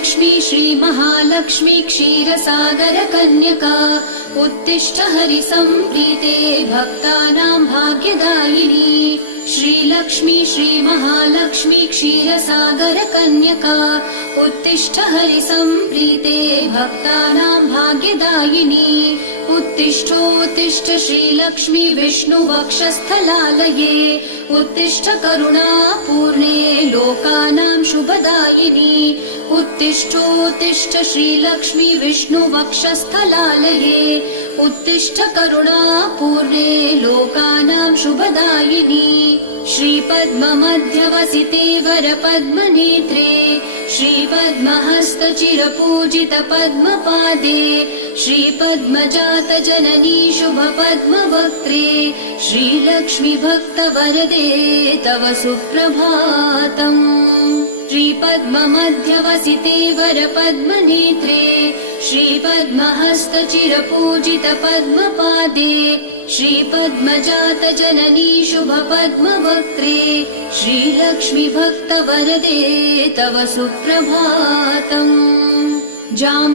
श्रीलक्ष्मी श्रीमहालक्ष्मी क्षीरसागरकन्यका उत्तिष्ठ हरिसम्प्रीते भक्तानां भाग्यदायिनी। श्रीलक्ष्मी श्रीमहालक्ष्मी क्षीरसागरकन्यका उत्तिष्ठ हरिसम्प्रीते भक्तानां भाग्यदायिनी। उत्तिष्ठोत्तिष्ठ श्रीलक्ष्मी विष्णुवक्षस्थलालये उत्तिष्ठ करुणापूर्णे लोकानां शुभदायिनी। उत्तिष्ठोत्तिष्ठ श्रीलक्ष्मी विष्णुवक्षस्थलालये उत्तिष्ठ करुणापूर्णे लोकानां शुभदायिनी। श्रीपद्ममध्यवसिते वरपद्मनेत्रे श्रीपद्महस्तचिरपूजित पद्मपादे श्रीपद्मजातजननी शुभपद्मवक्त्रे श्रीलक्ष्मी भक्तवरदे तव सुप्रभातम्। श्रीपद्ममध्यवसिते वरपद्मनेत्रे श्रीपद्महस्तचिरपूजित पद्मपादे श्रीपद्मजातजननी शुभपद्मवक्त्रे श्रीलक्ष्मी भक्तवरदे तव सुप्रभातम्।